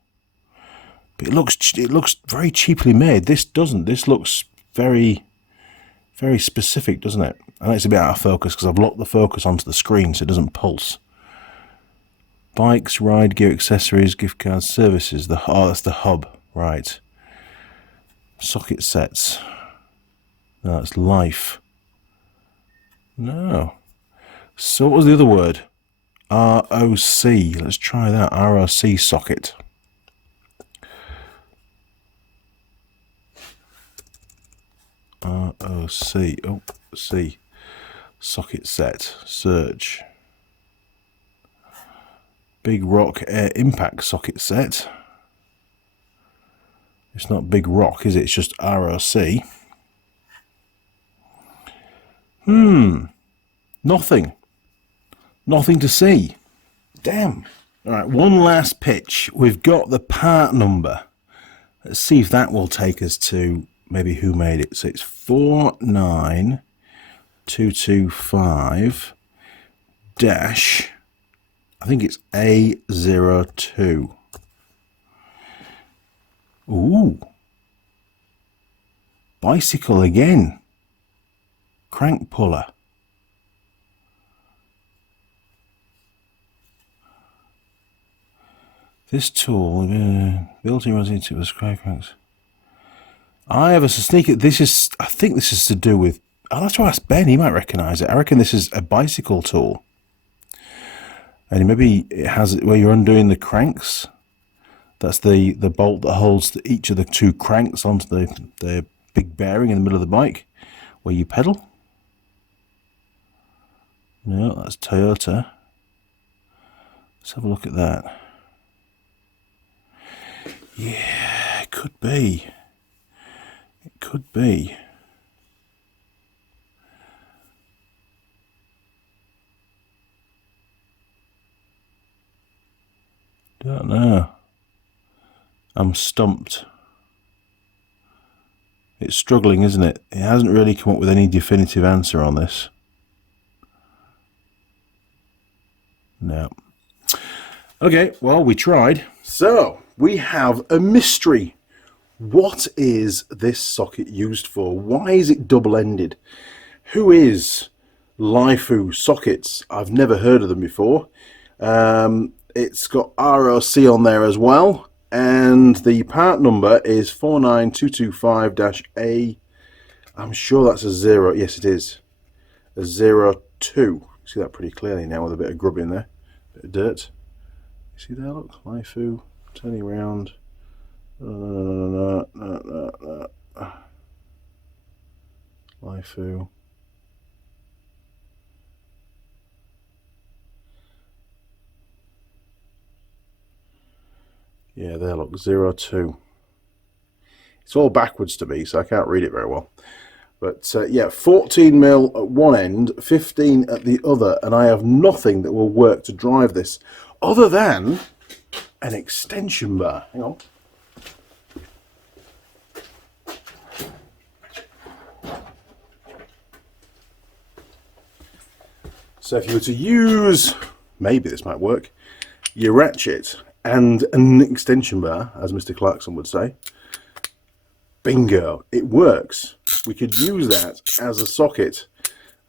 But it looks very cheaply made. This doesn't. This looks very, very specific, doesn't it? I know it's a bit out of focus because I've locked the focus onto the screen so it doesn't pulse. Bikes, ride gear, accessories, gift cards, services. Oh, that's the hub, right? Socket sets. No, that's life. No. So what was the other word? ROC. Let's try that. ROC socket. ROC. Oh, C. Socket set. Search. Big Rock Air Impact socket set. It's not Big Rock, is it? It's just ROC. Nothing. Nothing to see. Damn. All right, one last pitch. We've got the part number. Let's see if that will take us to maybe who made it. So it's 49225 dash, I think it's A02. Ooh. Bicycle again. Crank puller. This tool, built-in resonance with square cranks. I have a sneak. I think this is to do with. I'll have to ask Ben. He might recognise it. I reckon this is a bicycle tool, and maybe it has it where you're undoing the cranks. That's the bolt that holds each of the two cranks onto the big bearing in the middle of the bike, where you pedal. No, that's Toyota. Let's have a look at that. Yeah, it could be. It could be. Don't know. I'm stumped. It's struggling, isn't it? It hasn't really come up with any definitive answer on this. No. Okay, well, we tried. So, we have a mystery. What is this socket used for? Why is it double-ended? Who is LIFU sockets? I've never heard of them before. It's got ROC on there as well. And the part number is 49225-A. I'm sure that's a 0. Yes, it is. A 02. See that pretty clearly now with a bit of grub in there. A bit of dirt. You see there, look? LIFU. Turning around. LIFU. Yeah, there, look, 02. It's all backwards to me, so I can't read it very well. But yeah, 14 mil at one end, 15 at the other, and I have nothing that will work to drive this other than an extension bar. Hang on. So if you were to use, maybe this might work, your ratchet and an extension bar, as Mr. Clarkson would say, bingo, it works. We could use that as a socket,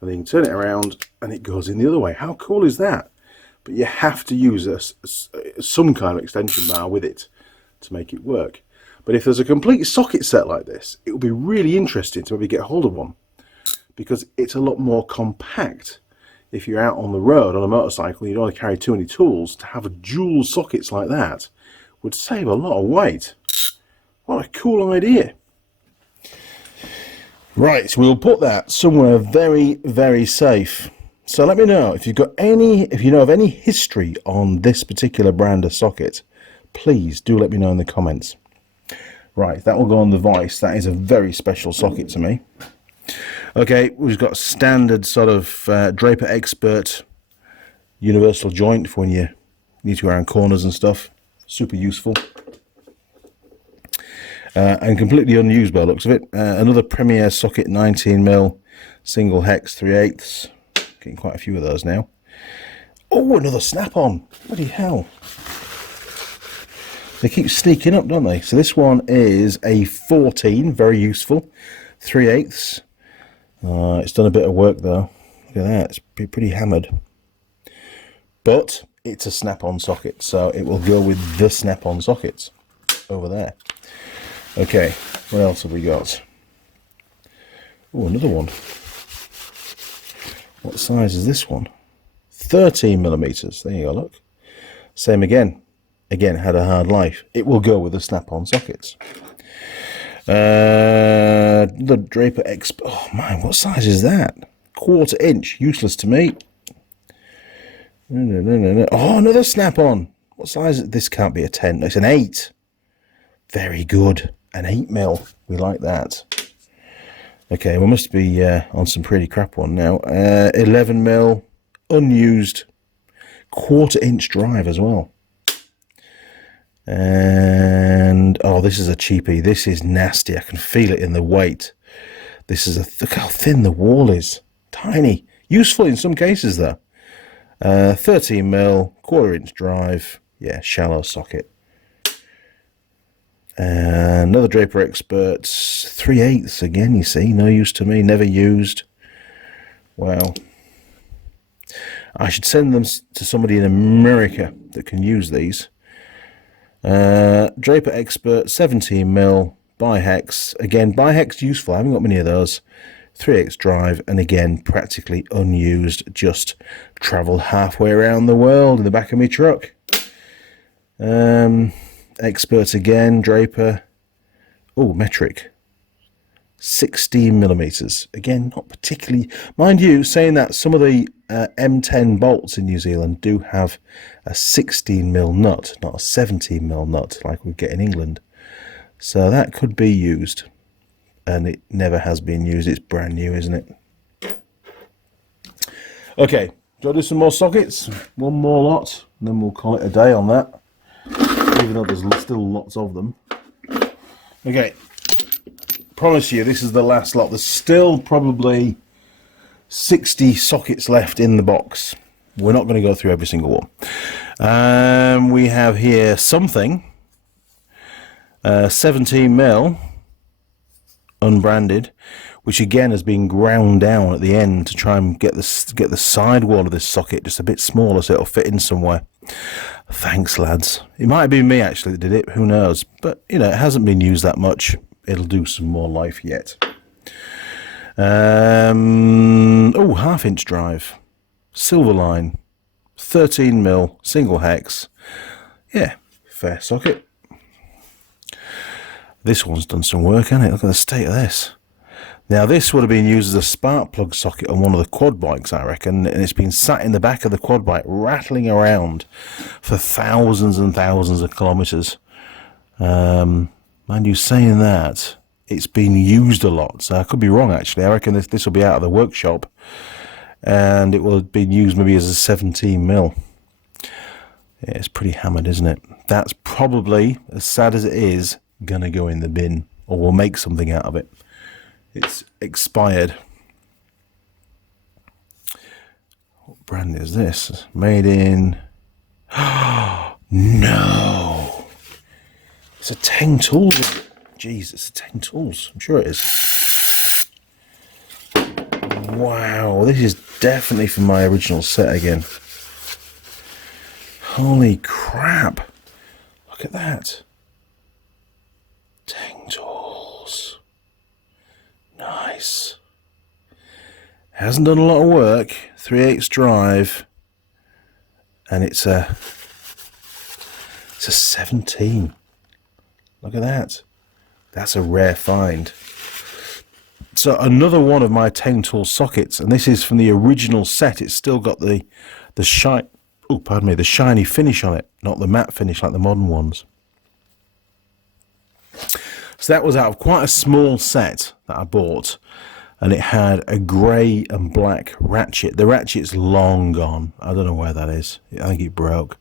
and then you can turn it around and it goes in the other way. How cool is that? But you have to use some kind of extension bar with it to make it work. But if there's a complete socket set like this, it would be really interesting to maybe get hold of one, because it's a lot more compact. If you're out on the road on a motorcycle, you don't want to carry too many tools. To have a dual sockets like that would save a lot of weight. What a cool idea. Right, so we'll put that somewhere very, very safe. So let me know if you know of any history on this particular brand of socket. Please do let me know in the comments. Right, that will go on the Vice. That is a very special socket to me. Okay, we've got standard sort of Draper Expert universal joint for when you need to go around corners and stuff. Super useful. And completely unused by the looks of it. Another Premier socket 19mm single hex 3/8. Getting quite a few of those now. Oh, another snap-on. Bloody hell. They keep sneaking up, don't they? So this one is a 14, very useful. 3/8. It's done a bit of work though. Look at that, it's pretty hammered. But it's a snap-on socket, so it will go with the snap-on sockets over there. Okay, what else have we got? Oh, another one. What size is this one? 13mm. There you go, look. Same again. Again, had a hard life. It will go with the snap-on sockets. The Draper Expert. Oh man, what size is that? 1/4 inch. Useless to me. No. Oh, another snap-on. What size is it? This can't be a 10. It's an 8. Very good. An 8mm. We like that. Okay, we must be on some pretty crap one now. 11mm. Unused. 1/4 inch drive as well. And oh, this is a cheapie. This is nasty. I can feel it in the weight. This is look how thin the wall is. Tiny. Useful in some cases though. 13mm, 1/4 inch drive. Yeah, shallow socket. Another Draper Expert 3/8 again. You see, no use to me. Never used. Wow. I should send them to somebody in America that can use these. Draper Expert 17mm bihex. Again, bihex useful. I haven't got many of those. 3/8 drive, and again practically unused. Just travelled halfway around the world in the back of my truck. Expert again, Draper. Oh, metric. 16mm. Again, not particularly. Mind you, saying that, some of the M10 bolts in New Zealand do have a 16mm nut, not a 17mm nut like we get in England. So that could be used. And it never has been used. It's brand new, isn't it? Okay, do I do some more sockets? One more lot, and then we'll call it a day on that. Even though there's still lots of them. Okay. Promise you, this is the last lot. There's still probably 60 sockets left in the box. We're not going to go through every single one. We have here something. 17mm. Unbranded. Which again has been ground down at the end to try and get the sidewall of this socket just a bit smaller so it'll fit in somewhere. Thanks, lads. It might have been me actually that did it. Who knows? But, you know, it hasn't been used that much. It'll do some more life yet. Oh, 1/2 inch drive. Silverline. 13mm. Single hex. Yeah, fair socket. This one's done some work, hasn't it? Look at the state of this. Now, this would have been used as a spark plug socket on one of the quad bikes, I reckon, and it's been sat in the back of the quad bike, rattling around for thousands and thousands of kilometres. Mind you, saying that, it's been used a lot, so I could be wrong, actually. I reckon this will be out of the workshop, and it will have been used maybe as a 17mm. Yeah, it's pretty hammered, isn't it? That's probably, as sad as it is, going to go in the bin, or we'll make something out of it. It's expired. What brand is this? Made in... No! It's a Teng Tools. Jeez, it's a Teng Tools. I'm sure it is. Wow, this is definitely from my original set again. Holy crap. Look at that. Tang tools. Nice. Hasn't done a lot of work. 3/8 drive. And it's a 17. Look at that. That's a rare find. So another one of my Tang tool sockets, and this is from the original set. It's still got the shiny finish on it, not the matte finish like the modern ones. So that was out of quite a small set that I bought, and it had a grey and black ratchet. The ratchet's long gone. I don't know where that is. I think it broke.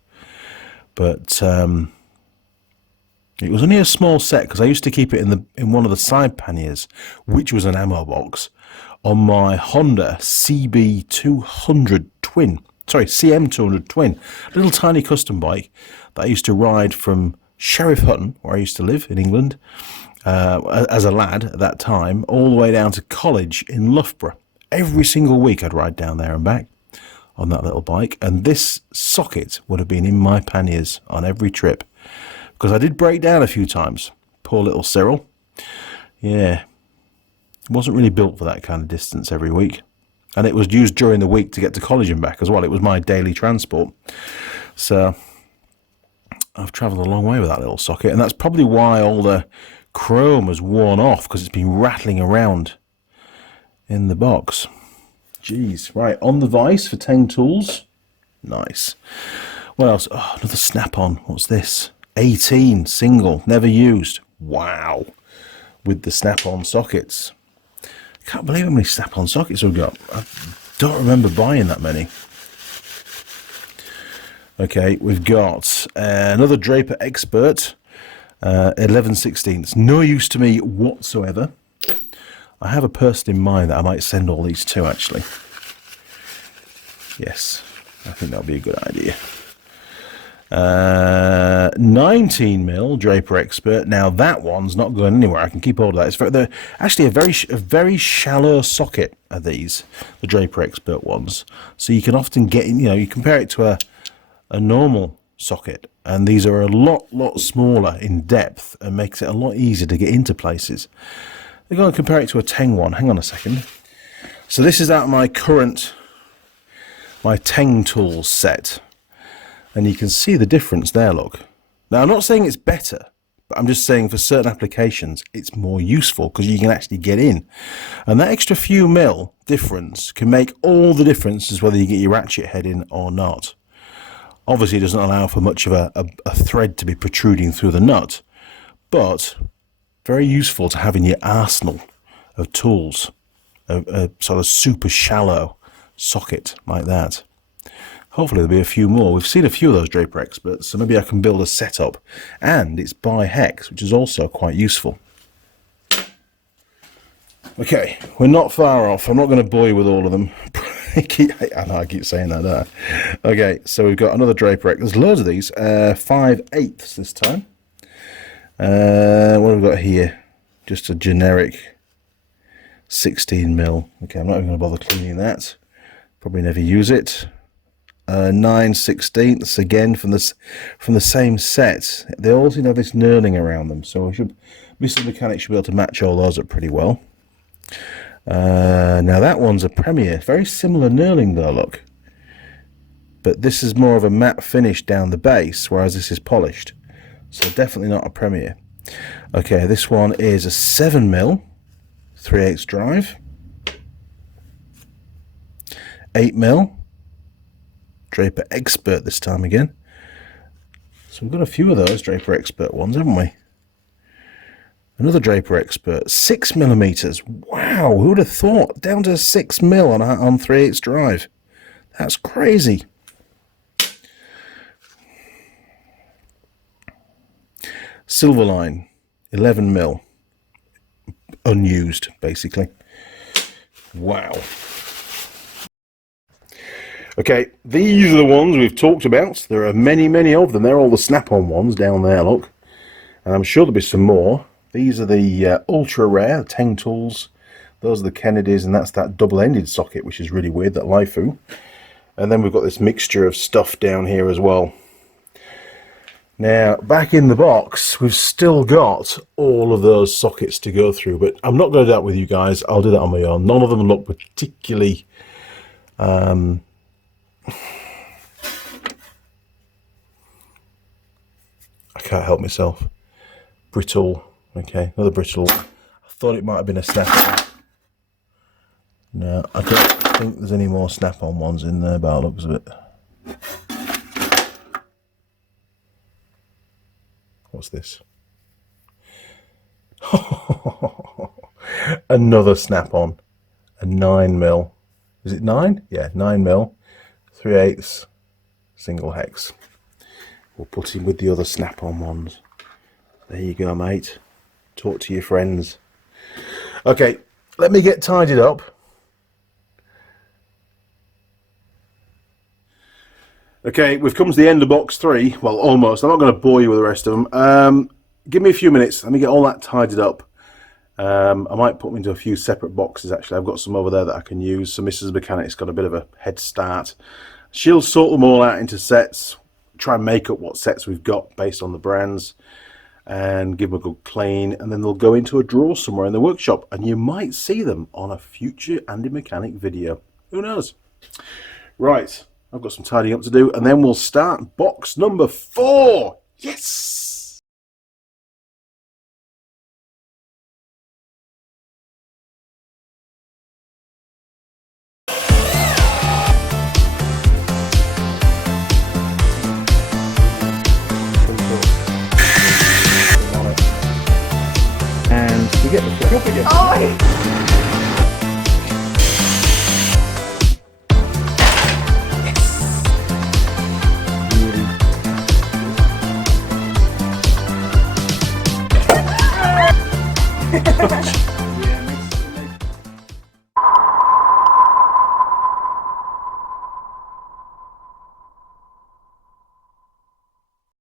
But it was only a small set because I used to keep it in one of the side panniers, which was an ammo box, on my Honda CM200 Twin, a little tiny custom bike that I used to ride from Sheriff Hutton, where I used to live in England, as a lad at that time, all the way down to college in Loughborough. Every single week I'd ride down there and back on that little bike, and this socket would have been in my panniers on every trip. Because I did break down a few times. Poor little Cyril. Yeah. Wasn't really built for that kind of distance every week. And it was used during the week to get to college and back as well. It was my daily transport. So I've travelled a long way with that little socket. And that's probably why all the chrome has worn off, because it's been rattling around in the box. Jeez. Right, on the vise for Tang tools. Nice. What else? Oh, another snap-on. What's this? 18 single, never used. Wow. With the snap-on sockets. Can't believe how many snap-on sockets we've got. I don't remember buying that many. Okay, we've got another Draper Expert, 11/16. No use to me whatsoever. I have a person in mind that I might send all these to, actually. Yes, I think that'll be a good idea. 19mm Draper Expert. Now that one's not going anywhere. I can keep hold of that. They're actually a very shallow socket are these, the Draper Expert ones. So you can often get in, you compare it to a normal socket, and these are a lot smaller in depth and makes it a lot easier to get into places. We're going to compare it to a Tang one. Hang on a second. So this is out of my Tang tools set. And you can see the difference there, look. Now, I'm not saying it's better, but I'm just saying for certain applications, it's more useful because you can actually get in. And that extra few mil difference can make all the difference as whether you get your ratchet head in or not. Obviously, it doesn't allow for much of a thread to be protruding through the nut, but very useful to have in your arsenal of tools, a sort of super shallow socket like that. Hopefully there'll be a few more. We've seen a few of those Draper Experts, so maybe I can build a setup. And it's by hex, which is also quite useful. Okay, we're not far off. I'm not going to bore you with all of them. I know I keep saying that, don't I? Okay, so we've got another Draper Expert. There's loads of these. 5/8 this time. What have we got here? Just a generic 16mm. Okay, I'm not even going to bother cleaning that. Probably never use it. 9/16 again from the same set. They all seem to have this knurling around them, so Mr. Mechanic should be able to match all those up pretty well. Now that one's a Premier, very similar knurling though, look, but this is more of a matte finish down the base, whereas this is polished, so definitely not a Premier. Okay, this one is a 7mm 3/8 drive, 8mm Draper Expert this time again. So we've got a few of those Draper Expert ones, haven't we? Another Draper Expert, 6mm. Wow, who would have thought? Down to 6mm on 3/8 drive. That's crazy. Silverline, 11mm. Unused, basically. Wow. Okay, these are the ones we've talked about. There are many of them. They're all the snap-on ones down there, look. And I'm sure there'll be some more. These are the ultra rare Tang tools. Those are the Kennedys, and that's that double-ended socket, which is really weird, that LIFU. And then we've got this mixture of stuff down here as well. Now, back in the box, we've still got all of those sockets to go through, but I'm not going to do that with you guys. I'll do that on my own. None of them look particularly... I can't help myself. Brittle. Okay, another brittle. I thought it might have been a snap-on. No, I don't think there's any more snap-on ones in there by the looks of it. What's this? Another snap-on. A 9mm. Is it 9? Yeah, 9mm. 3/8 single hex. We'll put in with the other snap-on ones. There you go, mate. Talk to your friends. Okay, let me get tidied up. Okay, we've come to the end of box 3. Well, almost. I'm not going to bore you with the rest of them. Give me a few minutes. Let me get all that tidied up. I might put them into a few separate boxes, actually. I've got some over there that I can use. So Mrs. Mechanic's got a bit of a head start. She'll sort them all out into sets. Try and make up what sets we've got based on the brands. And give them a good clean. And then they'll go into a drawer somewhere in the workshop. And you might see them on a future Andy Mechanic video. Who knows? Right. I've got some tidying up to do, and then we'll start box number 4. Yes!